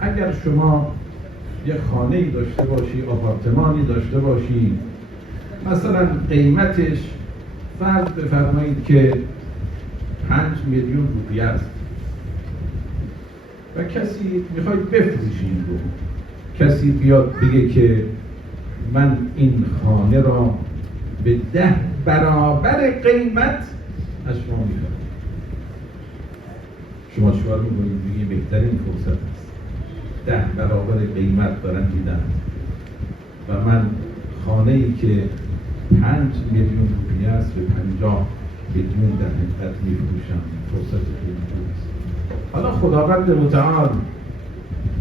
اگر شما یه خانه‌ای داشته باشی، آپارتمانی داشته باشی، مثلا قیمتش فرض بفرمایید که 5 میلیون روپیه است و کسی میخواید بفروشی این رو، کسی بیاد بگه که من این خانه را به 10 برابر قیمت از شما میخرم، شما چیکار میکنید؟ میگی بهترین فرصت است، 10 برابر قیمت دارن میدن و من خانه ای که 5 میلیون روپیه است به 50 میلیون در حقیقت میفروشم، فرصت خیلی خوب است. حالا خداوند متعال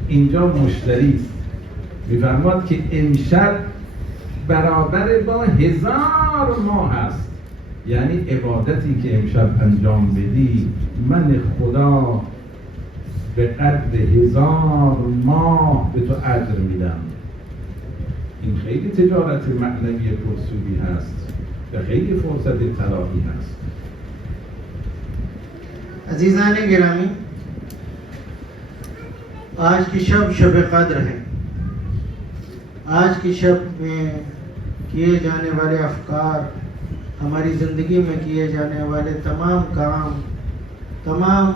اینجا مشتری است، میفرماد که امشب برابر با 1000 ماه است، یعنی عبادتی که امشب انجام بدی من خدا به قدر 1000 ماه به تو اجر میدم. این خیلی تجارت معنوی پرسودی هست و خیلی فرصت طلایی هست. عزیزان گرامی، आज की शब शब कद्र है। आज की शब में किए जाने वाले अफकार, हमारी ज़िंदगी में किए जाने वाले तमाम काम, तमाम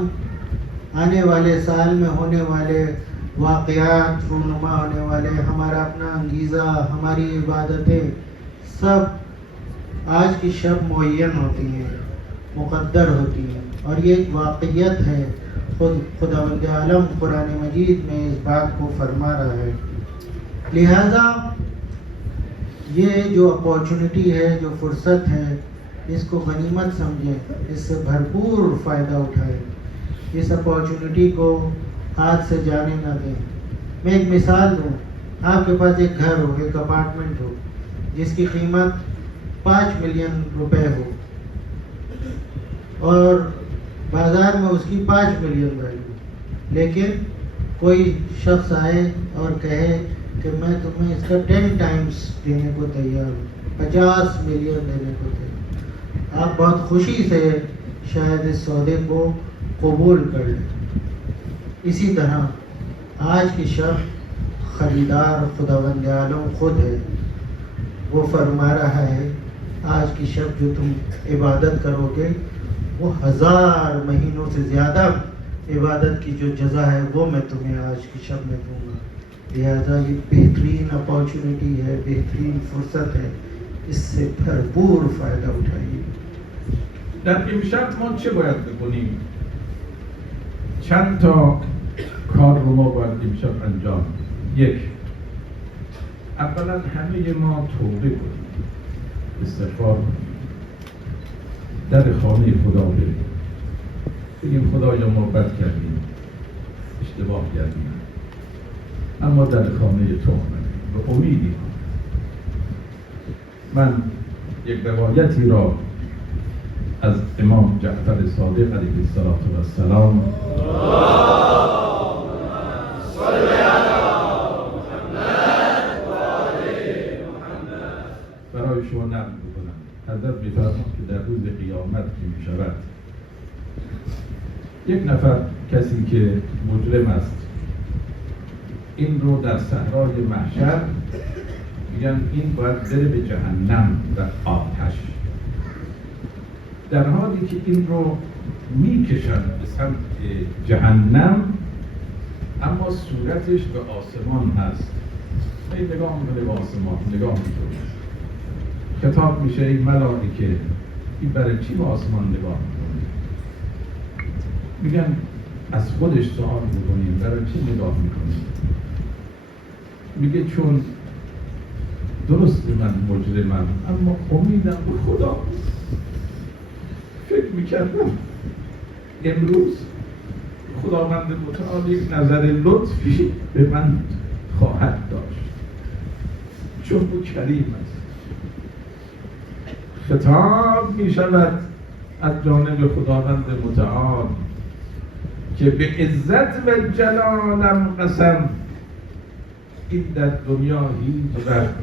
आने वाले साल में होने वाले वाक़यात, रूनुमा होने वाले हमारा अपना अंगीज़ा, हमारी इबादतें सब आज की शब मुअय्यन होती हैं, मुक़द्दर होती हैं और ये एक वाक़ियत है। खुदावंद आलम कुरान मजीद में इस बात को फरमा रहा है। लिहाजा ये जो अपॉर्चुनिटी है, जो फुर्सत है, इसको गनीमत समझें, इससे भरपूर फ़ायदा उठाएं, इस अपॉर्चुनिटी को हाथ से जाने ना दें। मैं एक मिसाल दूँ, आपके पास एक घर हो, एक अपार्टमेंट हो जिसकी कीमत 5 मिलियन रुपए हो और बाज़ार में उसकी 5 मिलियन वैल्यू, लेकिन कोई शख्स आए और कहे कि मैं तुम्हें इसका 10 टाइम्स देने को तैयार हूँ, 50 मिलियन देने को तैयार। आप बहुत खुशी से शायद इस सौदे को कबूल कर लें। इसी तरह आज की शब ख़रीदार खुदावंद आलम खुद है। वो फरमा रहा है आज की शब जो तुम इबादत करोगे वो 1000 महीनों से ज़्यादा इबादत की जो जज़ा है वो मैं तुम्हें आज की शब में दूँगा। लिहाजा ये बेहतरीन अपॉर्चुनिटी है, बेहतरीन फुर्सत है, इससे भरपूर फ़ायदा उठाइए। در امشب ما چه باید بکنیم؟ چند تا کار رو ما باید امشب انجام بدیم. یک، اولا همه ما توبه کنیم، استغفار کنیم، در خانه خدا بریم، بگیم خدایا ما بد کردیم، اشتباه کردیم، اما در خانه تو آمدیم و امیدی. من یک روایتی را از امام جعفر صادق علیه السلام برای شما نقل میکنم. حضرت میفرماید که در روز قیامت که میشود یک نفر، کسی که مجرم است، این رو در صحرای محشر میگن این باید بره به جهنم و آتش، در حالی که این رو میکشن به سمت جهنم اما صورتش به آسمان هست. این نگاه میکنه به آسمان، نگاه میکنه، خطاب میشه این ملائکه این برای چی به آسمان نگاه میکنه؟ میگن از خودش سوال میکنیم برای چی نگاه میکنیم؟ میگه چون درست من مجرمم اما امیدم به خدا، فکر میکردم امروز خداوند متعال یک نظر لطفی به من خواهد داشت، چون او کریم است. خطاب میشود از جانب خداوند متعال که به عزت و جلالم قسم، این در دنیا هیچ وقت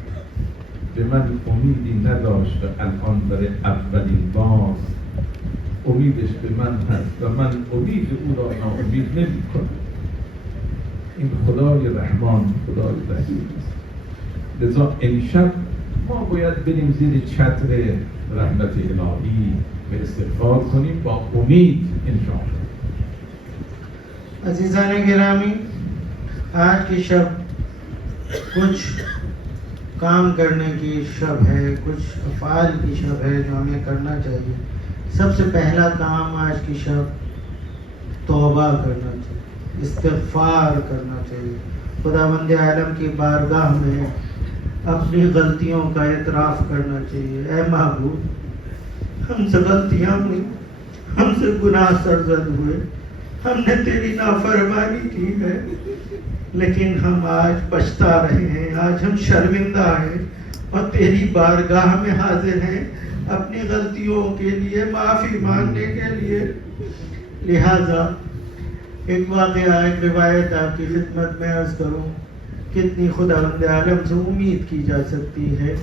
به من امیدی نداشت و الان برای اولین بار امیدش به من هست و من امید او را ناامید نمی کنم. این خدای رحمان خدای رحیم است. لذا امشب ما باید بریم زیر چتر رحمت الهی و استغفار کنیم با امید انشاءالله. عزیزان گرامی، آج کی شب کچھ کام کرنے کی شب ہے، کچھ افعال کی شب ہے جو ہمیں کرنا چاہیے. سب سے پہلا کام آج کی شب توبہ کرنا چاہیے، استغفار کرنا چاہیے. خداوند عالم کی بارگاہ میں اپنی غلطیوں کا اعتراف کرنا چاہیے. اے محبوب، ہم سے غلطیاں ہوئی، ہم سے گناہ سرزد ہوئے، ہم نے تیری نافرمانی کی ہے، لیکن ہم آج پچھتا رہے ہیں، آج ہم شرمندہ ہیں اور تیری بارگاہ میں حاضر ہیں اپنی غلطیوں کے لیے معافی مانگنے کے لیے. لہذا ایک واقعہ، ایک روایت آپ کی خدمت میں عرض کروں. کتنی خداوند عالم سے امید کی جا سکتی ہے،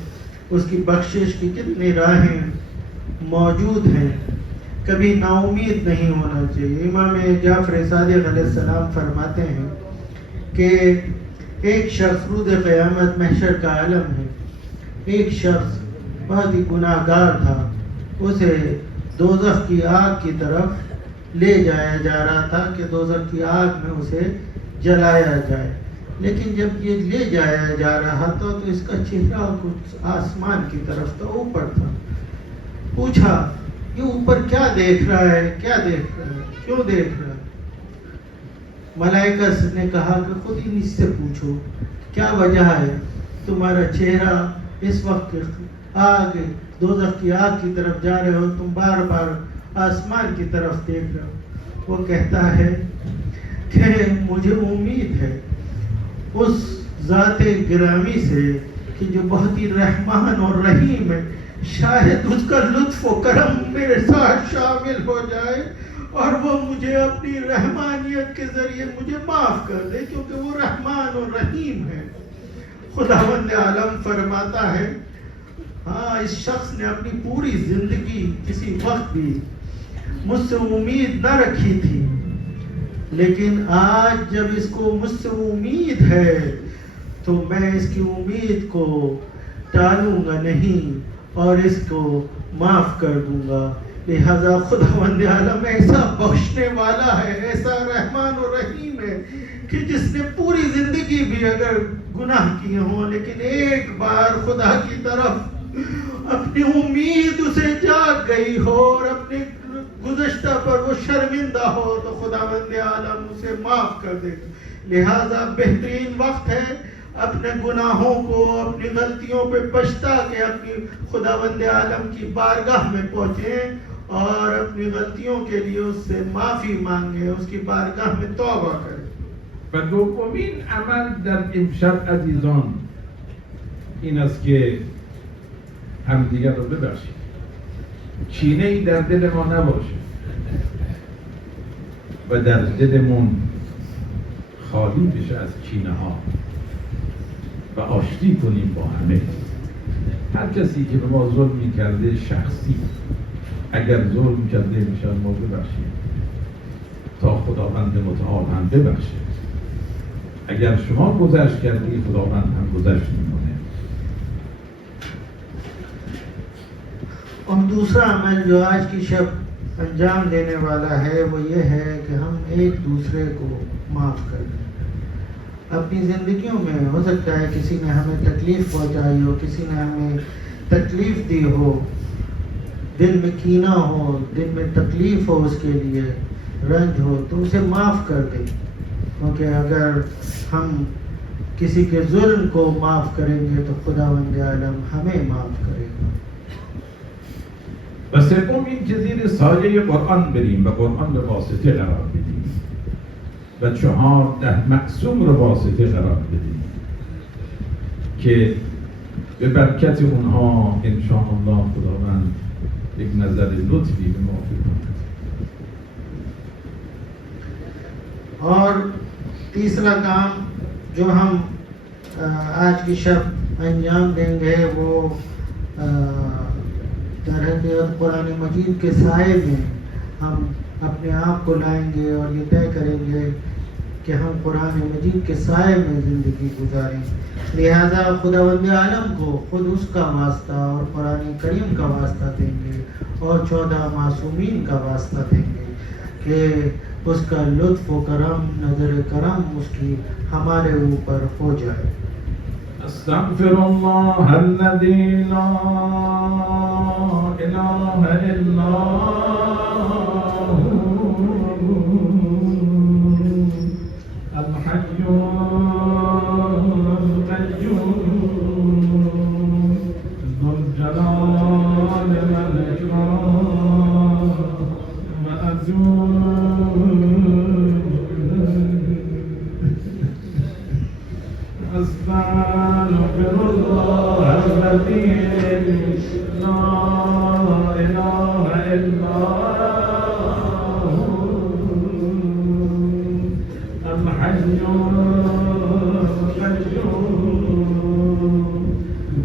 اس کی بخشش کی کتنی راہیں موجود ہیں. کبھی نا امید نہیں ہونا چاہیے. امام جعفر صادق علیہ السلام فرماتے ہیں کہ ایک شخص روز قیامت محشر کا عالم ہے. ایک شخص بہت ہی گناہ گار تھا، اسے دوزخ کی آگ کی طرف لے جایا جا رہا تھا کہ دوزخ کی آگ میں اسے جلایا جائے. لیکن جب یہ لے جایا جا رہا تھا تو اس کا چہرہ کچھ آسمان کی طرف تھا، اوپر تھا. پوچھا یہ اوپر کیا دیکھ رہا ہے، کیا دیکھ رہا ہے، کیوں دیکھ رہا ہے؟ ملائکہ نے کہا کہ خود ہی مجھ سے پوچھو کیا وجہ ہے تمہارا چہرہ اس وقت آگ دوزخ کی آگ کی طرف جا رہے ہو، تم بار بار آسمان کی طرف دیکھ رہے ہو. وہ کہتا ہے کہ مجھے امید ہے اس ذات گرامی سے کہ جو بہت ہی رحمان اور رحیم ہے، شاید اس کا لطف و کرم میرے ساتھ شامل ہو جائے اور وہ مجھے اپنی رحمانیت کے ذریعے مجھے معاف کر دے، کیونکہ وہ رحمان اور رحیم ہے. خداوند عالم فرماتا ہے ہاں، اس شخص نے اپنی پوری زندگی کسی وقت بھی مجھ سے امید نہ رکھی تھی، لیکن آج جب اس کو مجھ سے امید ہے تو میں اس کی امید کو ٹالوں گا نہیں اور اس کو معاف کر دوں گا. لہذا خداوند عالم ایسا بخشنے والا ہے، ایسا رحمان و رحیم ہے کہ جس نے پوری زندگی بھی اگر گناہ کیے ہوں لیکن ایک بار خدا کی طرف اپنی امید اسے جاگ گئی ہو اور اپنے گزشتہ پر وہ شرمندہ ہو تو خداوند عالم اسے معاف کر دے گا. لہذا بہترین وقت ہے اپنے گناہوں کو، اپنی غلطیوں پہ پچھتا کے اپنی خداوند عالم کی بارگاہ میں پہنچیں اور اپنی غلطیوں کے لیے اس سے معافی مانگیں، اس کی بارگاہ میں توبہ کریں. و دومین عمل در امشب عزیزان این است که همدیگر رو ببخشید، کینه ای در دل ما نباشه و در دلمون خالی بشه از کینه ها و آشتی کنیم با همه. هر کسی که به ما ظلمی کرده شخصی اگر ظلم کرده میشه ما ببخشیم تا خداوند متعال هم ببخشه. اگر شما گذشت کردی خداوند هم گذشت میکنه. اور دوسرا عمل جو آج کی شب انجام دینے والا ہے وہ یہ ہے کہ ہم ایک دوسرے کو معاف کر دیں. اپنی زندگیوں میں ہو سکتا ہے کسی نے ہمیں تکلیف پہنچائی ہو، کسی نے ہمیں تکلیف دی ہو، دل میں کینہ ہو، دل میں تکلیف ہو، اس کے لیے رنج ہو تو اسے معاف کر دیں. کیونکہ اگر ہم کسی کے ظلم کو معاف کریں گے تو خداوند عالم ہمیں معاف کرے گا. و سوم این که زیر سایه قرآن بریم و قرآن رو واسطه قرار بدیم و 14 معصوم رو واسطه قرار بدیم که به برکت اونها انشاءالله خداوند یک نظر لطفی به ما بکنه. اور تیسرا کام جو ہم آج کی شب انجام دیں گے وہ در حقیقت قرآن مجید کے سائے میں ہم اپنے آپ کو لائیں گے اور یہ طے کریں گے कि हम कुरान मजीद के साए में ज़िंदगी गुजारें। लिहाजा खुदावंद आलम को खुद उसका वास्ता और कुरान करीम का वास्ता देंगे और 14 मासूमीन का वास्ता देंगे कि उसका लुत्फ़ व करम, नज़र करम उसकी हमारे ऊपर हो जाए। अस्तग़फिरुल्लाह अल्लज़ी ला इलाहा इल्ला अल हय्युल क़य्यूम ज़ुल जलाल वल इकराम अस्तग़फिरुल्लाह अल्लज़ी ला इलाहा इल्ला अल हय्युल क़य्यूम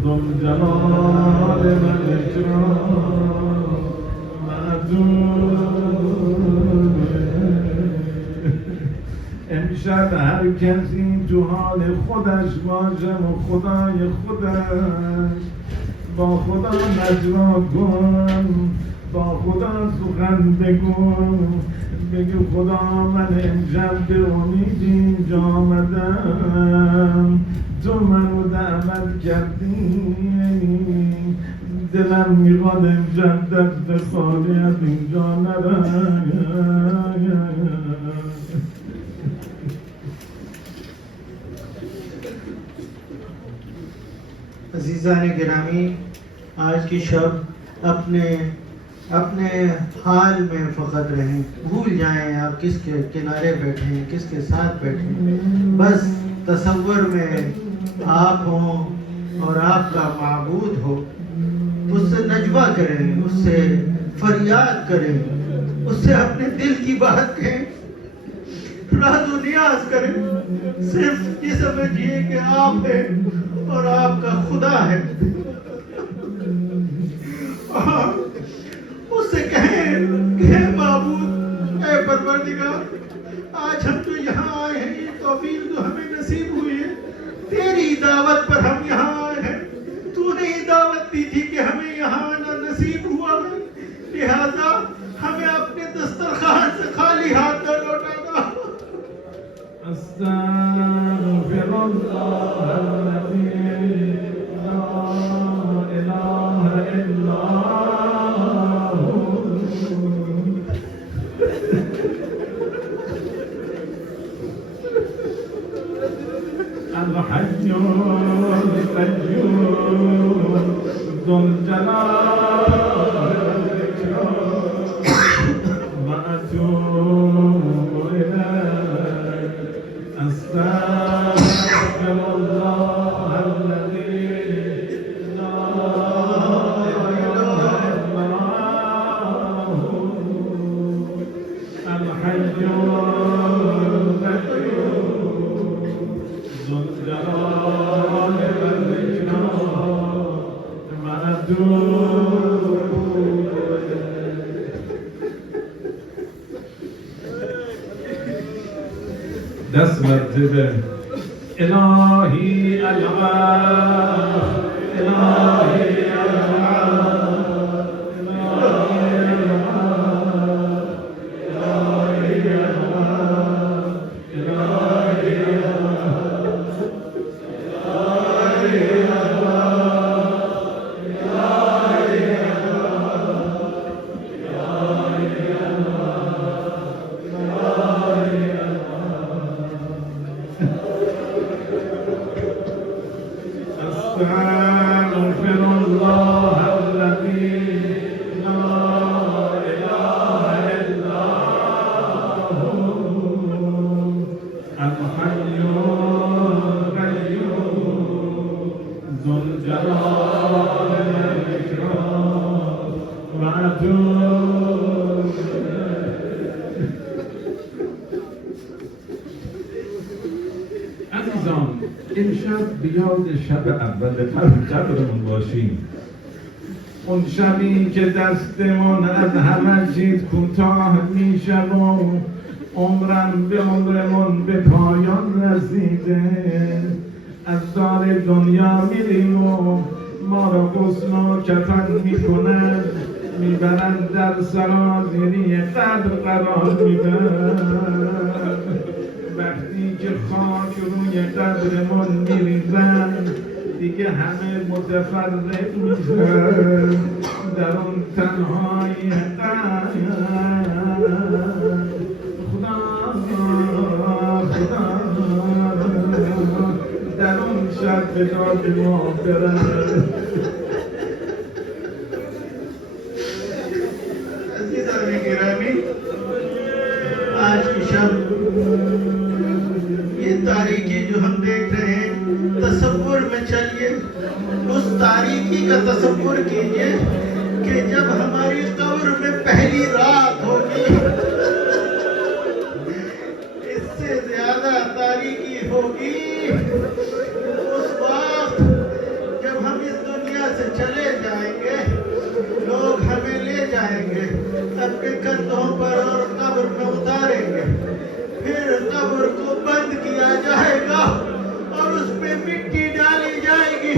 ज़ुल जलाल वल इकराम। امشب هر کسی تو حال خودش باشه و خدای خودش با خدا نجوا کن، با خدا سخن بگو، بگو خدا من امشب به امید اینجا آمدم، تو منو دعوت کردی، دلم میخواد امشب دست خالی از اینجا نرم. अज़ीज़ान गिरामी, आज की शब अपने अपने हाल में फ़कत रहें, भूल जाएं आप किसके किनारे बैठे हैं, किसके साथ बैठे हैं। बस तसव्वुर में आप हों और आपका माबूद हो, उससे नजवा करें, उससे फरियाद करें, उससे अपने दिल की बात कहें, राज़ व नियाज़ करें। सिर्फ ये समझिए कि आप हैं और आपका खुदा है। और उससे कहें कि हे माबूद, ए परवरदिगार, आज हम जो यहाँ आए हैं, ये तौफीक जो हमें नसीब हुई है, तेरी दावत पर हम यहाँ आए हैं। तूने ही दावत दी थी कि हमें यहाँ आना नसीब हुआ है, लिहाजा हमें अपने दस्तरखान से खाली हाथ न लौटाना। अस्तग़फिरुल्लाह अल्लज़ी ला इलाहा इल्ला अल हय्युल क़य्यूम ज़ुल जलाल वल इकराम अतूबु इलैह। अस्तग़फिरुल्लाह अल्लज़ी ला इलाहा इल्ला अल हय्युल क़य्यूम ज़ुल जलाल वल इकराम अतूबु इलैह। 10 मरतबे इलाही अल्लाह इलाही अस्तग़फिरुल्लाह अल्लज़ी ला इलाहा इल्ला अल हय्युल क़य्यूम ज़ुल जलाल वल इकराम अतूबु इलैह। عزیزان، امشب بیاد شب اول قبرمون باشیم، اون شبی که دستمون از همه چیز کوتاه میشه و عمرم به عمرمون به پایان رسیده، از دار دنیا میریم و ما را غسل و کفن میکنن، میبرن در سرازیری قبر قرار میدن. وقتی که خاک روی قبرمون میریزن دیگه همه متفرق میشن در اون تنهایی خدا در اون شب به داد ما برن. अज़ीज़ान गिरामी, आज की शब ये तारीखी जो हम देख रहे हैं, तसव्वुर में चलिए, उस तारीखी का तसव्वुर कीजिए कि जब हमारी कब्र में पहली रात होगी, इससे ज्यादा तारीखी होगी उस वक्त जब हम इस दुनिया से चले जाएंगे। लोग हमें ले जाएंगे, अपने कंधों पर और कब्र में उतारेंगे, फिर कब्र को बंद किया जाएगा और उस पे मिट्टी डाली जाएगी,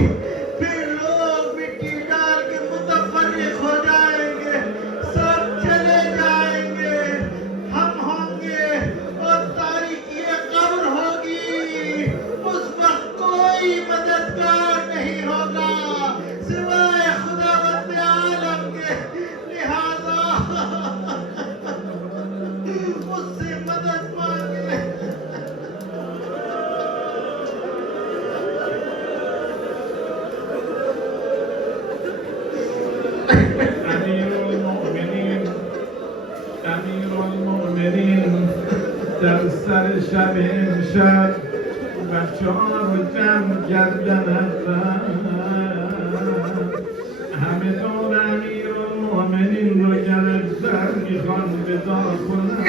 फिर लोग मिट्टी डाल के मुतफर्रिक हो जाएंगे, सब चले जाएंगे, हम होंगे और तारीकी कब्र होगी। उस वक्त कोई मददगार नहीं होगा सिवाय खुदावंद आलम के, लिहाजा उससे मदद मांगे। امیرالمؤمنین در سر شب امشب بچه‌ها رو جمع کردن، همه دور امیرالمؤمنین رو گرفتن، میخوان ودا کنن.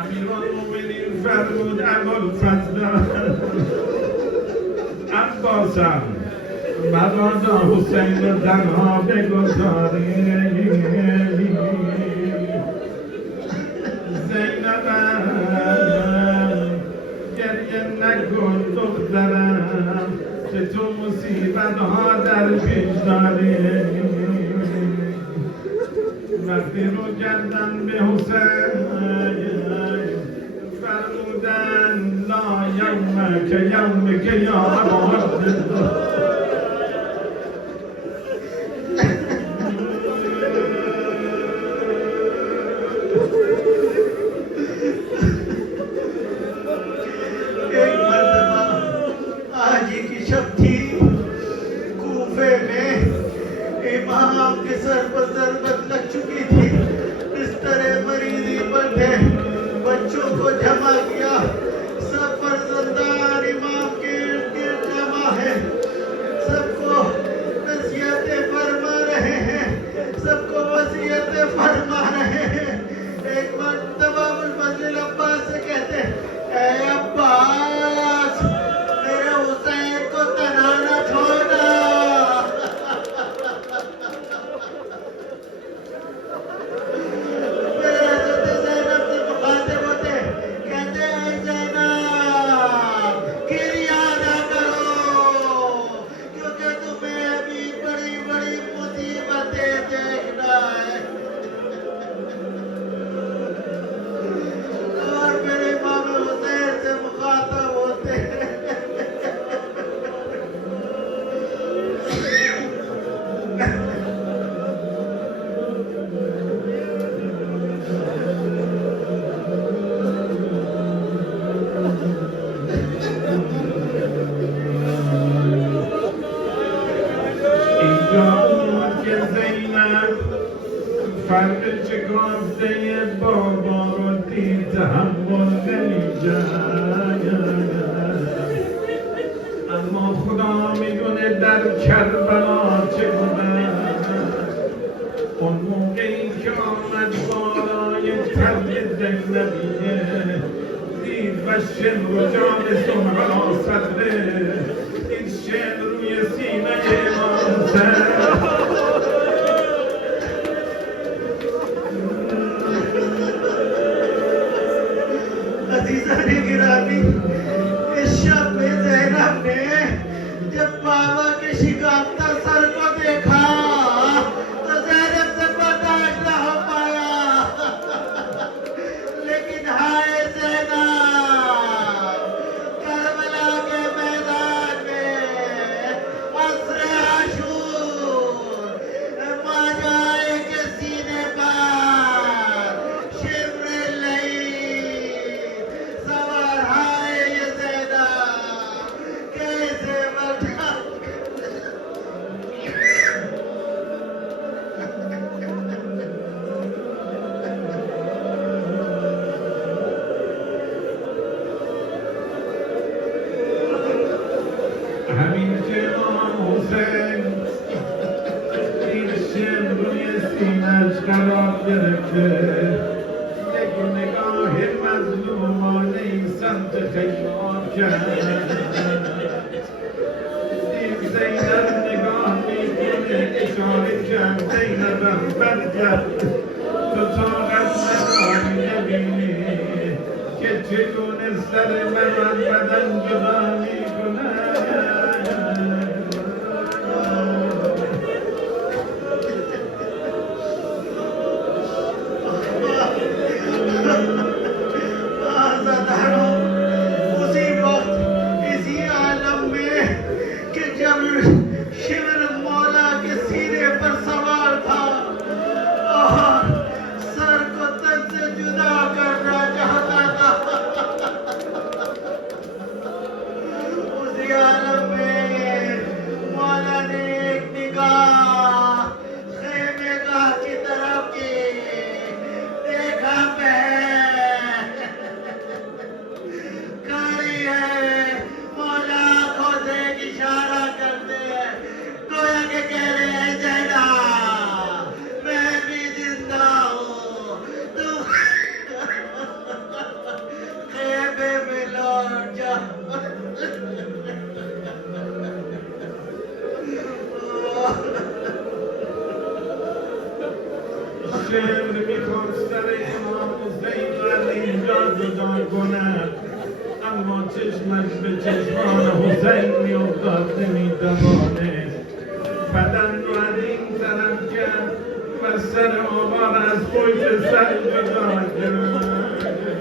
امیرالمؤمنین فرمود ابوالفضل عباسم مبادا حسین رو تنها بگذاری، زینبم گریه نکن دخترم که تو مصیبت ها در پیش داری. وقتی رو کردن به حسین فرمودن لا یوم که یوم که یا ابوالفضل. एक मर्तबा आज ही की शब थी, कूफे में इमाम के सर पर ज़रबत लग चुकी थी, बिस्तरे मरीज़ी पर थे, बच्चों को जमा किया, सब फर्जंदान इमाम के इर्द गिर्द जमा है, सबको नसीहतें फरमा रहे हैं, सबको वसीयतें फरमा रहे हैं। एक मर्तबा अबुल अब्बास से कहते हैं, ऐ अब्बास मेरे हुसैन को तन्हा न छोड़ना। मेरे हज़रत ज़ैनब से मुखातिब होते, कहते हैं ऐ ज़ैनब किरिया ना करो, क्योंकि तुम्हें अभी बड़ी बड़ी मुसीबतें देखना है। और मेरे इमाम हुसैन से मुखातब होते हैं, اینجا بود که زینب فرق چه گفته بابا رو دید، تحمل نمی‌کرد. اما خدا میدونه در کربلا چه گذشت. اون موقعی که آمد بالای تل زینبیه، دید و شمر و جان سمعا صدره، این شمر روی سینه امام زد. حسین این شعر روی سینه‌اش قرار گرفته یک نگاه مظلومانه ای سمت خیمه کرد دید زینب نگاه میکنه اشاره کرد زینبم برگرد تو طاقت نداری نبینی که چگونه سر من از بدن جدا میکنه شعر میخواست سر امام حسین از اینجا جدا کند اما چشمش به چشمان حسین میافتاد نمیتوانست بدن رو از این طرف کرد و سر آقا را از پشت سر جدا کرد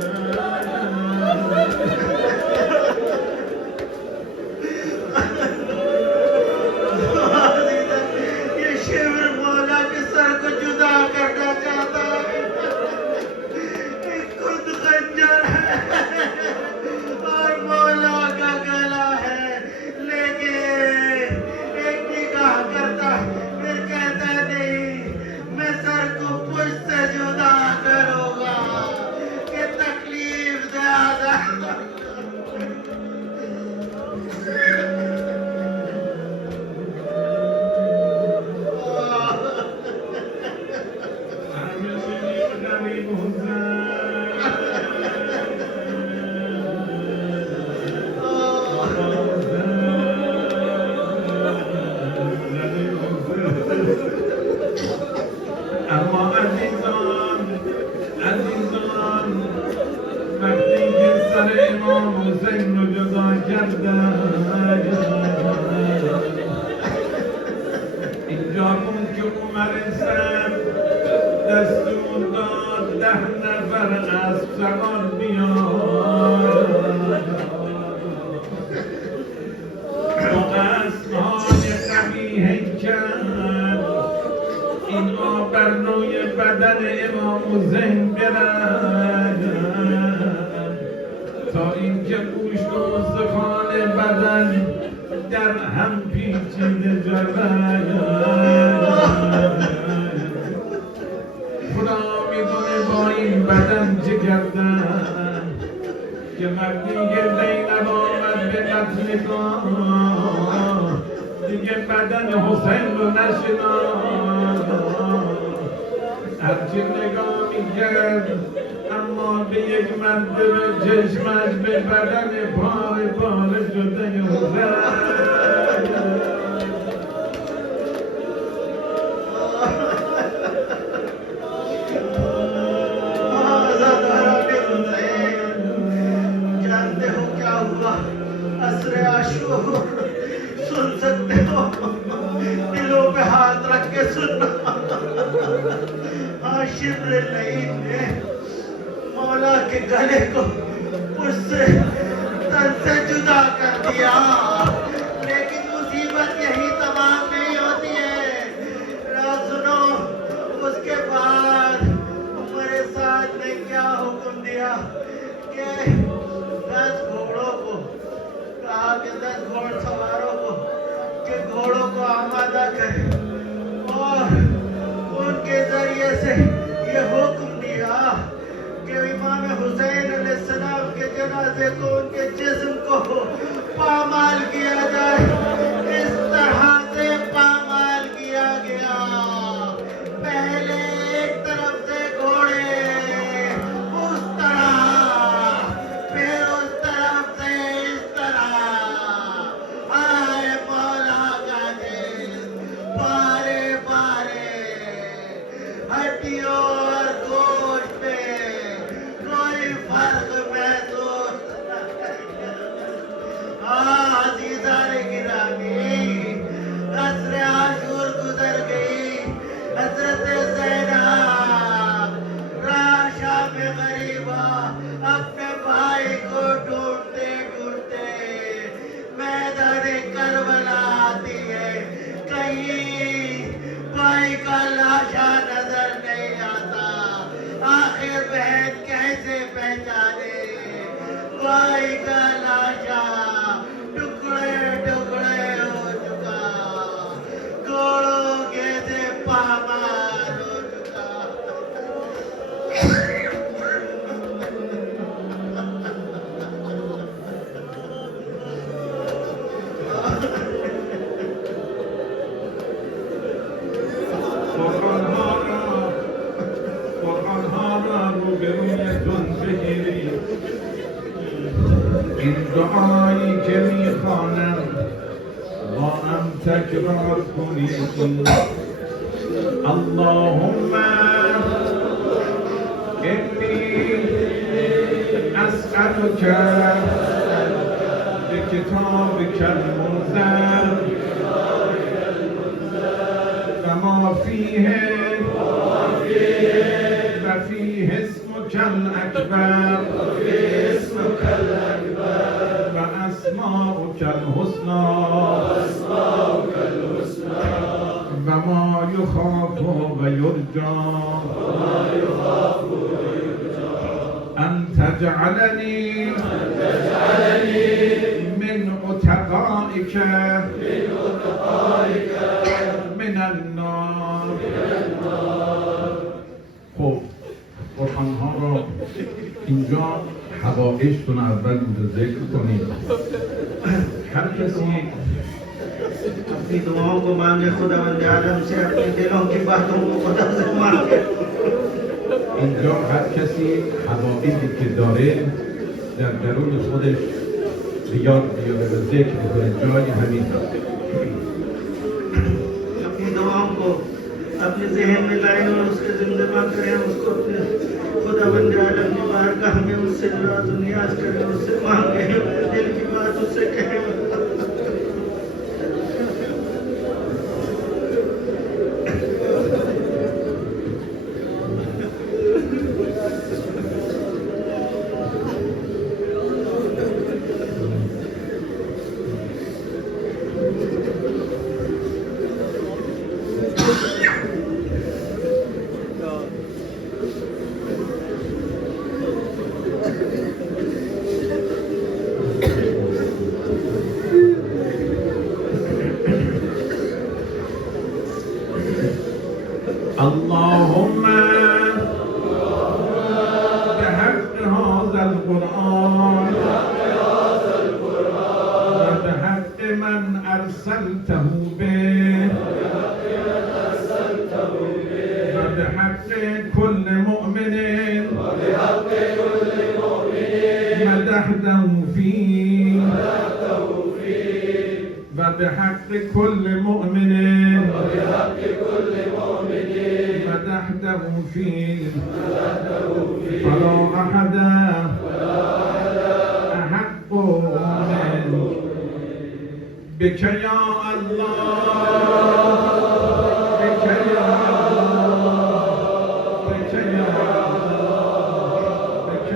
اما عزیزان وقتی که سر امام حسین رو جدا کردن اینجا بود که عمر سر دستور داد 10 نفر از سوار بیاد با اسب‌های قوی کرد این آب بر روی بدن امام حسین برد تا اینکه گوشت و استخوان بدن در هم پیچیده شود خدا میدونه با این بدن چه کردن که وقتی که زینب آمد به قتلگاه دیگه بدن حسین رو نشناخت هرچی نگاه میکرد اما به یک مرتبه چشمش به بدن پاره پاره شده حسین सुन सकते हो दिलों पे हाथ रख के सुनना हाशिम नहीं ने मौला के गले को उससे तन से जुदा कर दिया लेकिन मुसीबत यही तमाम नहीं होती है सुनो उसके बाद हमारे साथ ने क्या हुक्म दिया कि 10 घोड़ों को कहा कि 10 घोड़सवारों को कि घोड़ों को आमादा करे और उनके जरिए से ये हुक्म दिया कि इमाम हुसैन अलैहिस्सलाम के जनाजे को उनके जिस्म को पामाल किया जाए इस तरह से भाई का लाशा टुकड़े टुकड़े हो चुका, घोड़ों के से पामार हो चुका। این دعایی که میخوانم با هم تکرار کنید. اللهم انی اسألک بکتابک المنزل و ما فیه و فیه اسمک الاکبر و اسماؤک الحسنى و ما یخاف و یرجا ان تجعلنی من عتقائک من النار. خب قرآن ها رو اینجا حوائجتون اول اونجا ذکر کنید. هر کسی अपनी दुआओं को मांगे, खुदावंद आलम से अपने दिलों की बातों को खुदा से मांगे. اینجا هر کسی حوائجی که داره در درون خودش بیاد بیاره و ذکر کنه، جای همین هست. अपनी दुआओं को अपने जहन में लाएं और उसके जिंदमा करें, उसको अपने खुदावंद आलम की बारगाह में उससे राज नियाज करें, उससे मांगे, दिल की बात उससे कहें. اللهم بحق هذا القرآن وبحق من أرسلته به وبحق كل مؤمن مدحته فيه وبحق كل مؤمن مدحته فيه فلا أحد أحق منك بك يا الله بك يا الله بك يا الله بك يا الله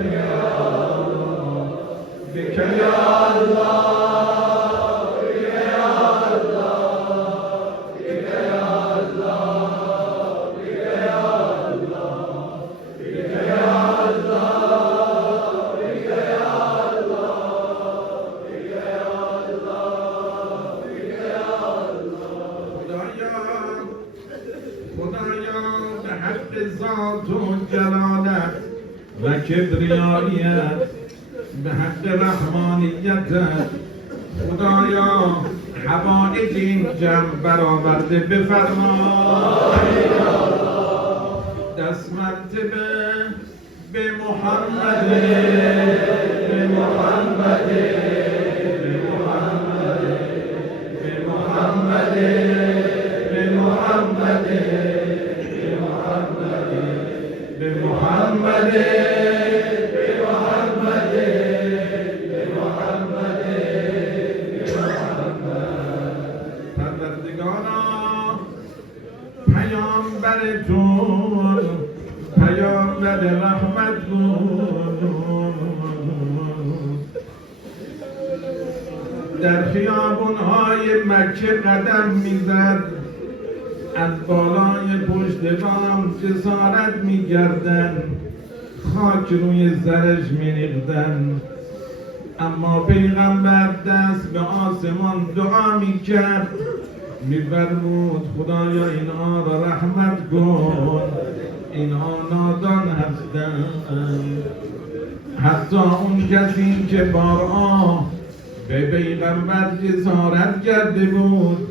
بك يا الله خدایا به حق ذات و جلالت و کبریاییت، به حق رحمانیتت خدایا حوائج این جمع برآورده بفرما. دست مرتبه به محمد به محمد به محمد به محمد به محمد به محمد به محمد به محمد پروردگارا پیامبرتون پیامبر رحمت بود، در خیابون‌های مکه قدم میزد، از بالای پشت بام جسارت می‌کردند، خاک روی سرش می‌ریختند. اما پیغمبر دست به آسمان دعا می کرد، می‌فرمود خدایا اینها را رحمت کن، اینها نادان هستند. حتی اون کسی که بارها به پیغمبر جسارت کرده بود،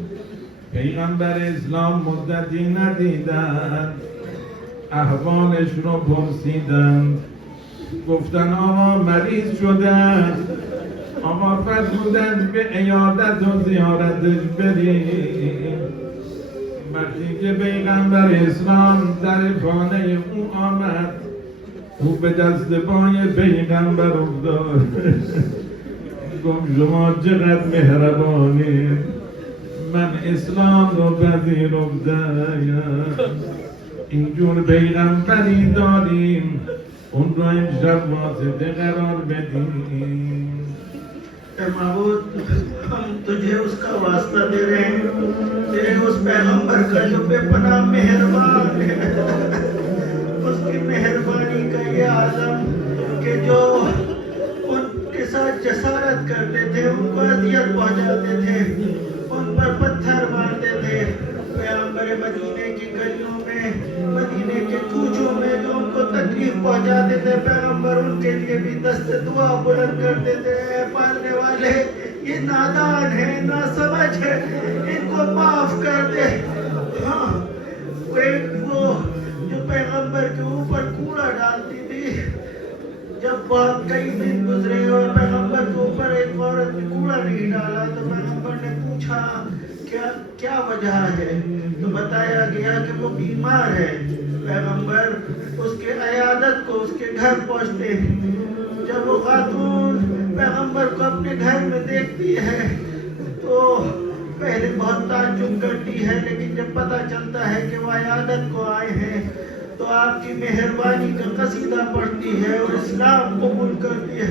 پیغمبر اسلام مدتی ندیدند، احوالش رو پرسیدند، گفتن آقا مریض شدن، آقا فرمودن به عیادت و زیارتش بریم. وقتی که پیغمبر اسلام در خانه او آمد، او به دست پای پیغمبر افتاد، گفت شما چقدر مهربانید، من اسلام رو پذیرفتم. اینجور پیغمبری داریم، اون رو امشب واسطه قرار بدیم. महबूब हम तुझे उसका वास्ता दे रहे हैं, तेरे उस पैगंबर का जो बेपनाह मेहरबान है, उसकी मेहरबानी का ये आलम कि जो उनके साथ जसारत करते थे, उनको अजियत पहुंचाते थे, उन पर पत्थर मारते थे, पैगंबर मदीने की गलियों में, मदीने के कूचों में जो उनको तकलीफ पहुंचाते थे, पैगंबर उनके लिए भी दस्त दुआ बुलंद करते थे, पालने वाले ये नादान है, ना समझ है, इनको माफ कर दे। हाँ, वो जो पैगंबर के ऊपर कूड़ा डालती थी, जब बहुत कई दिन गुजरे और पैगंबर के ऊपर एक औरत ने कूड़ा नहीं डाला, तो पैगंबर ने पूछा क्या क्या वजह है, तो बताया गया कि वो बीमार है। पैगंबर उसके अयादत को उसके घर पहुंचते हैं। जब वो खातून पैगंबर को अपने घर में देखती है तो पहले बहुत ताज्जुब करती है, लेकिन जब पता चलता है कि वो अयादत को आए हैं तो आपकी मेहरबानी का कसीदा पढ़ती है और इस्लाम कबूल करती है।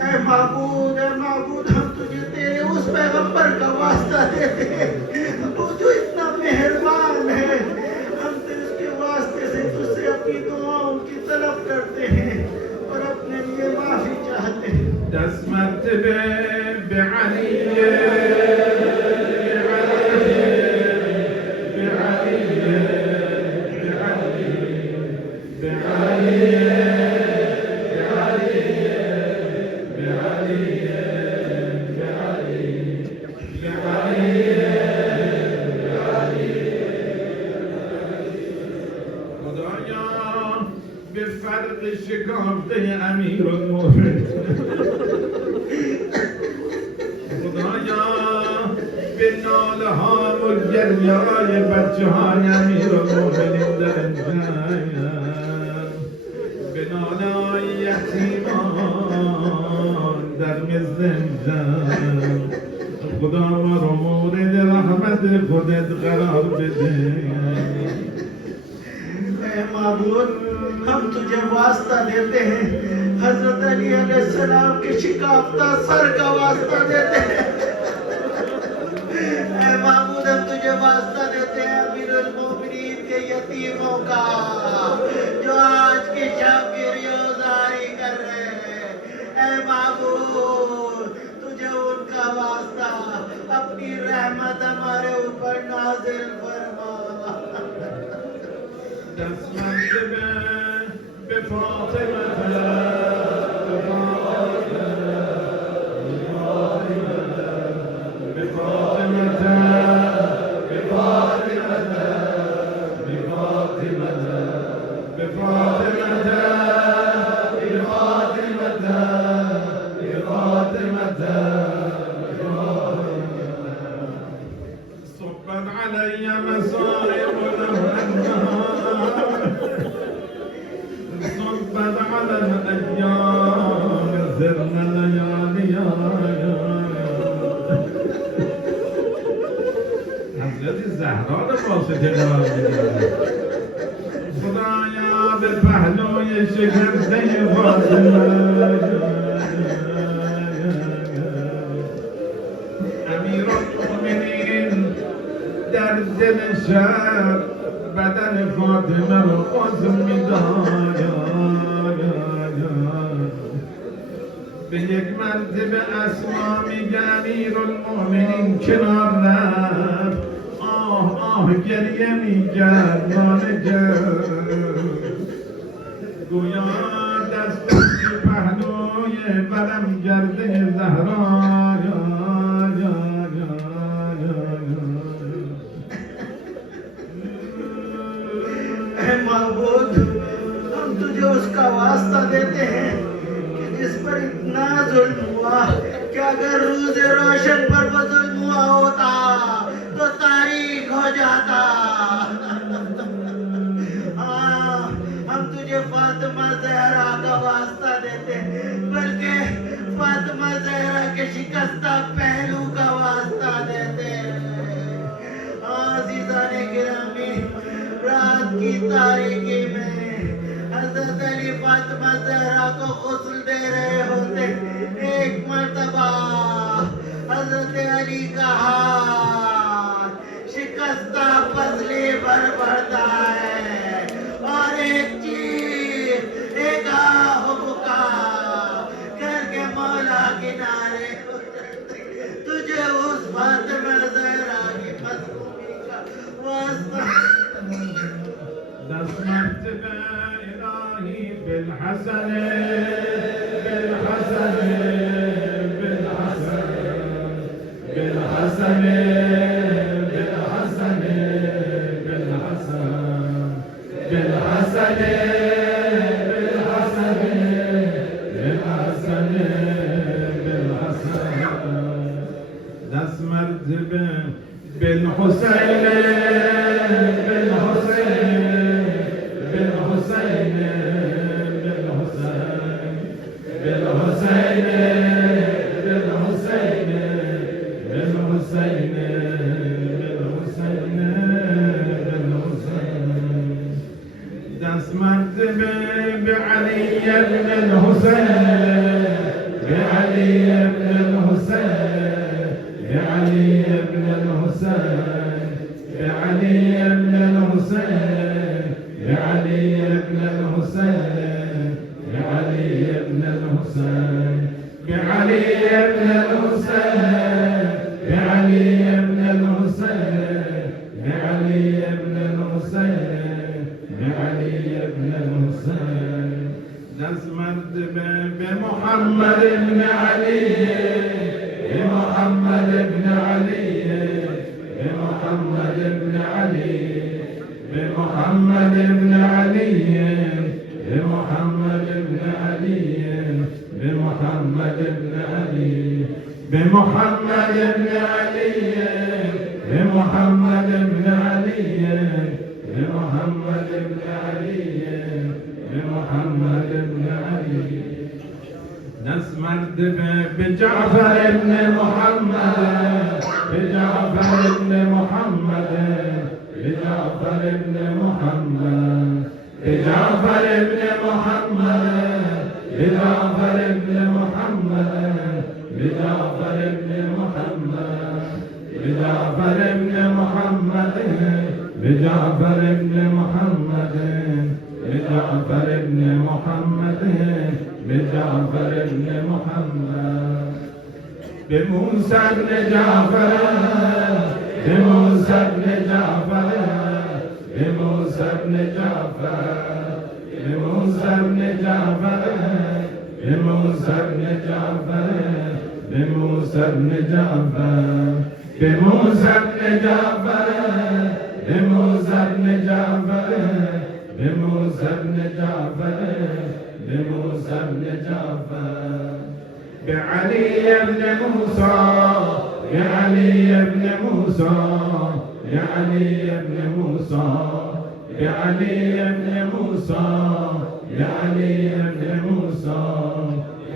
ऐ माबूद, हम तुझे तेरे उस पैगंबर का वास्ता देते हैं, वो जो इतना मेहरबान है, हम तेरे उसके वास्ते से तुझसे अपनी दुआओं की तलब करते हैं और अपने लिए माफी चाहते हैं। دست مرتبه به علیه، به فرق شکافته امیرالمؤمنین، خدایا به ناله ها و گریه های بچه های امیرالمؤمنین در انجام، به ناله های یتیمان در مزنجان، خدا ما رو مورد رحمت خودت قرار بده. माबूद, हम तुझे वास्ता देते हैं, हजरत अली अलैहिस्सलाम के शिकाफ्ता सर का वास्ता देते हैं। ऐ माबूद, हम तुझे वास्ता देते हैं अमीरुल मोमिनीन के यतीमों का, जो आज की शब की रियाज़ारी कर रहे हैं। ऐ माबूद, तुझे उनका वास्ता, अपनी रहमत हमारे ऊपर नाजिल फरमा। دست مرتبه به فاطمه، به فاطمه، به فاطمه، به فاطمه، به فاطمه، به فاطمه، به فاطمه، به فاطمه، صبت علي مصائب له صبت على الأيام زرنا لياليها. حضرت زهرا رو واسطه قرار میدیم. خدایا به پهلوی شکسته فاطمه، امیرالمؤمنین در دل شب بدن فاطمه رو عزم میداد، به یک مرتبه اسما میگه امیرالمؤمنین کنار رفت، آه گریه میکرد نالجد، گویا دستش پهلوی برم گرده زهرا महबूब हम तुझे उसका वास्ता देते हैं कि जिस पर इतना जुल्म हुआ कि अगर रोज रोशन पर वो जुल्म हुआ होता तो तारीख हो जाता। हाँ, हम तुझे फातिमा ज़हरा का वास्ता देते हैं, बल्कि फातिमा ज़हरा के शिकस्ता पहलू का वास्ता देते हैं। अज़ीज़ाने गिरामी, रात की तारीकी में हज़रत अली फातिमा ज़हरा को गुस्ल दे रहे होते, एक मर्तबा हज़रत अली का हाथ शिकस्ता पसली पर बढ़ता है और एक चीख, एक आह पुकार करके मौला किनारे तुझे उस फातिमा ज़हरा की मज़लूमी का वास्ता। دست مرتبه الهی بالحسن بالحسن بالحسن بالحسن بالحسن بالحسن بالحسن بالحسن بالحسن دست مرتبه بالحسین دست مرتبه بعلي بن الحسين بعلي بن الحسين بعلي بن الحسين بعلي بن الحسين بعلي بن الحسين بعلي بن الحسين بعلي بن الحسين بعلي بن الحسين بعلي بن الحسين بعلي بن الحسين دست مرتبه بمحمد بن علي بمحمد بن علي بمحمد بن علي بمحمد بن علي بمحمد بن علي بمحمد بن علي بمحمد بن علي بمحمد بن علي بمحمد بن علي بمحمد بن علي دست مرتبه بجعفر بن محمد بجعفر بن محمد بجعفر بن محمد بجعفر بن محمد بجعفر بن محمد بجعفر بن محمد بجعفر بن محمد بجعفر بن محمد بجعفر بن محمد بجعفر بن محمد بموسى بن جعفر بموسى بن جعفر بموسى بن جعفر بموسى بن جعفر بموسى بن جعفر بموسى بن جعفر بموسى بن جعفر بموسى بن جعفر بموسى بن جعفر بموسى بن جعفر بعلي بن موسى بعلي بن موسى بعلي بن موسى بعلي بن موسى بعلي بن موسى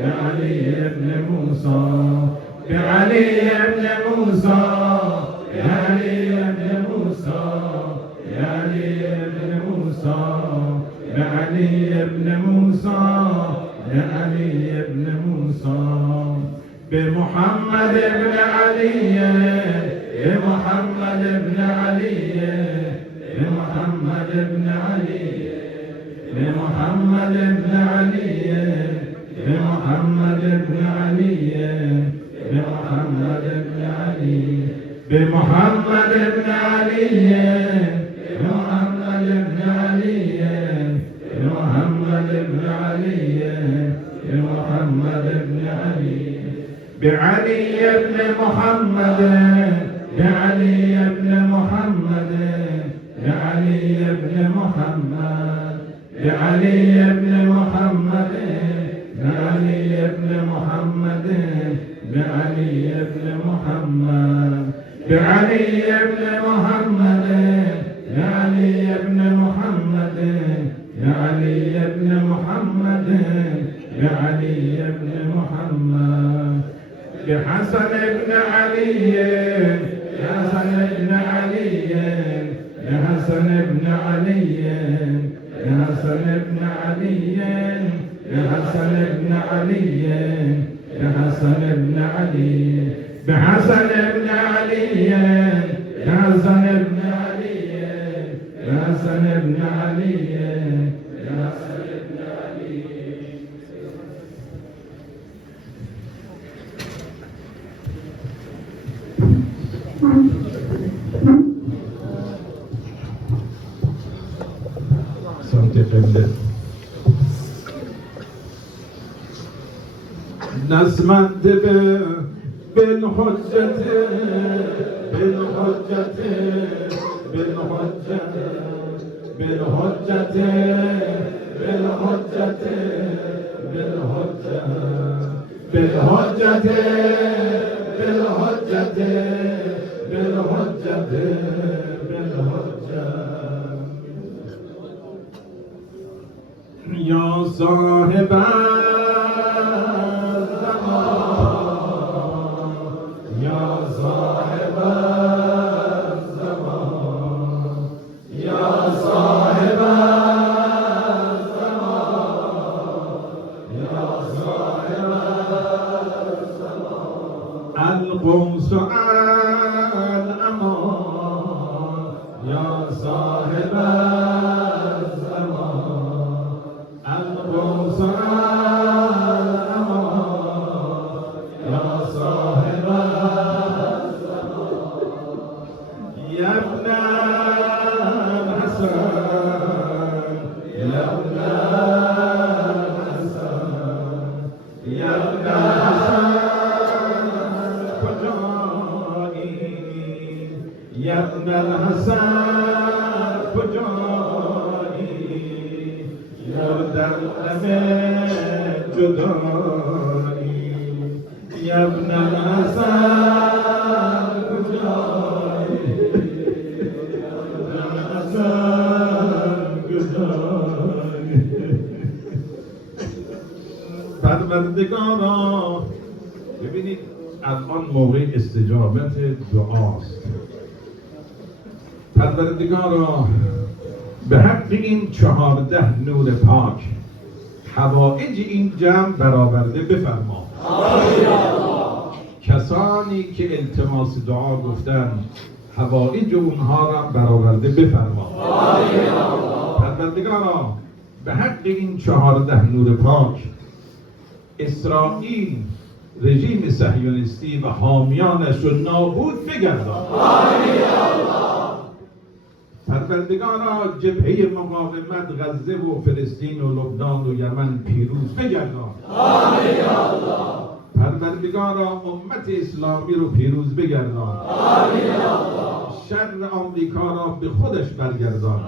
بعلي بن موسى بعلي بن موسى بعلي بن موسى بعلي بن موسى بعلي بن موسى بعلي بن موسى بمحمد بن علي بمحمد بن علي بمحمد بن علي بمحمد بن علي بمحمد بن علي بمحمد ابن علي بمحمد ابن علي بمحمد ابن علي بمحمد ابن علي بعلي ابن محمد بعلي ابن محمد بعلي ابن محمد بعلي ابن محمد بعلي ابن محمد بعلي ابن محمد بعلي ابن محمد بعلي ابن محمد بعلي ابن محمد بعلي ابن محمد بحسن ابن علي بحسن ابن علي بحسن ابن علي بحسن ابن علي بحسن ابن علي بحسن ابن علي بحسن ابن علي بحسن ابن علي بحسن ابن علي بحسن ابن علي سمت قبله نسمت بالحجة بالحجة بالحجة بالحجة بالحجة بالحجة بالحجة بالحجة بالحجة بالحجة يا صاحب القوس الأمان يا صاحب الزمان القوس الأمان يا صاحب الزمان يا ابن الحسن يا ابن الحسن يا ابن الحسن يا ابن الحسن فجائي يا دلم جدائي يا ابن الحسن فجائي يا ابن الحسن فجائي پروردگارا ببینید الان موقع استجابت دعاست. پروردگارا به حق این 14 نور پاک حوائج این جمع برآورده بفرما. کسانی که التماس دعا گفتن حوائج اونها را برآورده بفرما. پروردگارا به حق این 14 نور پاک اسرائیل رژیم صهیونیستی و حامیانش رو نابود بگردان. پروردگارا جبهه مقاومت غزه و فلسطین و لبنان و یمن پیروز بگردان. پروردگارا امت اسلامی رو پیروز بگردان. شر آمریکا را به خودش برگردان.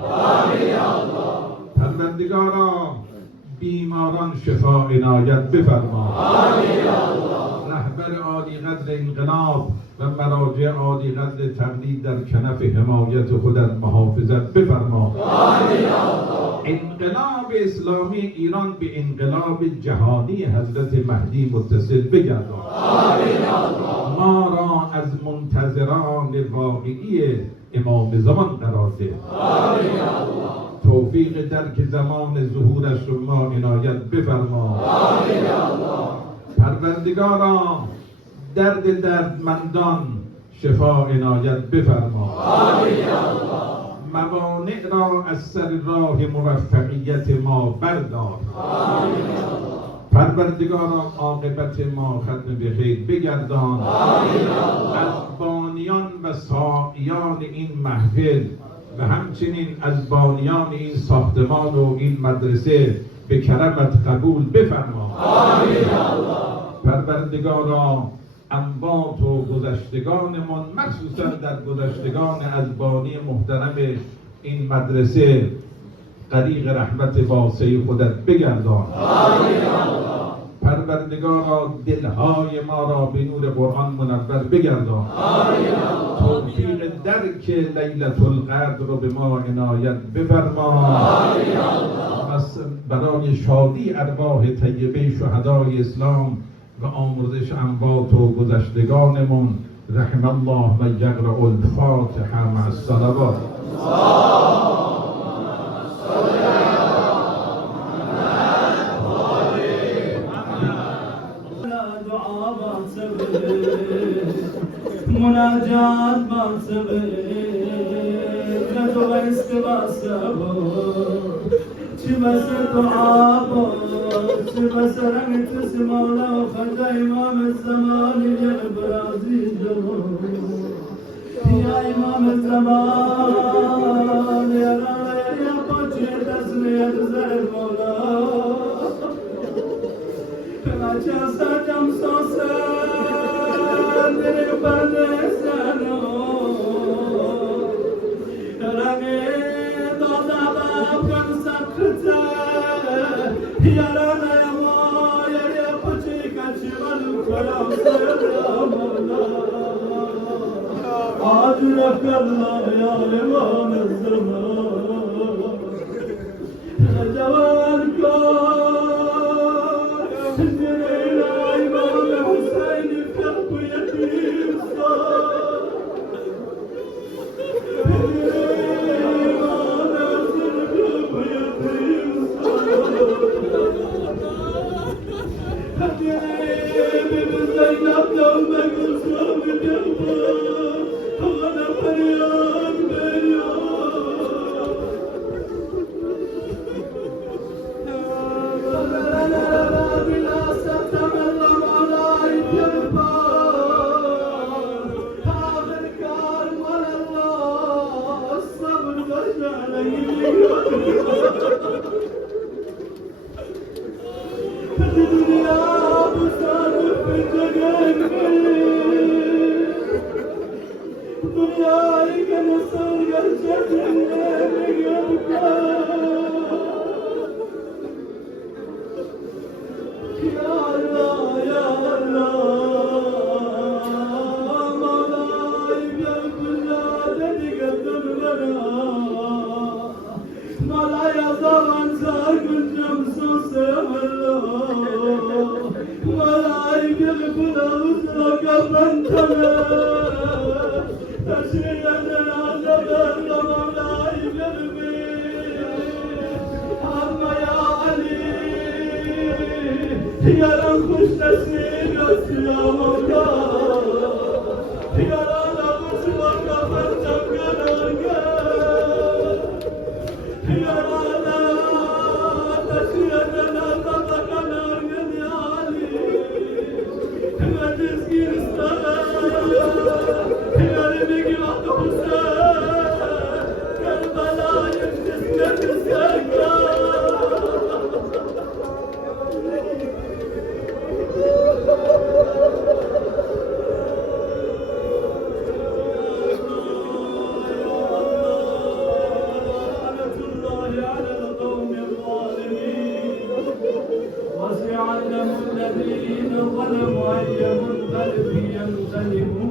پروردگارا بیماران شفا عنایت بفرما. رهبر عالی قدر انقلاب و مراجع عالی قدر تقلید در کنف حمایت خودت محافظت بفرما. انقلاب اسلامی ایران به انقلاب جهانی حضرت مهدی متصل بگردان. ما را از منتظران واقعی امام زمان قرار ده. توفیق درک زمان ظهورش رو ما عنایت بفرما. پروردگارا درد دردمندان شفا عنایت بفرما. موانع را از سر راه موفقیت ما بردار. پروردگارا عاقبت ما ختم به خیر بگردان. از بانیان و و ساقیان این محفل و همچنین از بانیان این ساختمان و این مدرسه به کرمت قبول بفرما. آمین الله. پروردگارا اموات و گذشتگانمان، مخصوصا در گذشتگان از بانی محترم این مدرسه، غریق رحمت واسع خودت بگردان. آمین الله. پروردگارا دلهای ما را به نور قرآن منور بگردان. آمین الله. توفیق درک لیلة القدر رو به ما عنایت بفرما. آمین الله. برای شادی ارواح طیبه شهدای اسلام و آمرزش اموات و گذشتگانمون، رحم الله و یقرأ الفاتحه مع الصلوات. مناجات منصبه ندو استباسبه چی بس دعابه چی بس رنگ تسمولا و خدا امام الزمان جنب رازی جمال یا امام الزمان یا رانا یا پوچی تسلیت زر مولا پناچه سجم سوسه तेरे बरसानो रंगे दादा बाप कन सकता यारा नया यारे पछी कचवल खड़ा मोला आज रखला यार मान ज़मान जवान को Yaran kuş nesli gösteriyor yaran avuşma kafan çapkanırga yarana taşıyana tabakanırga yali meclis giristana yarimi givatı husa Kerbalayım cisket iskaka وسيعلم الذين ظلموا أي منقلب ينقلبون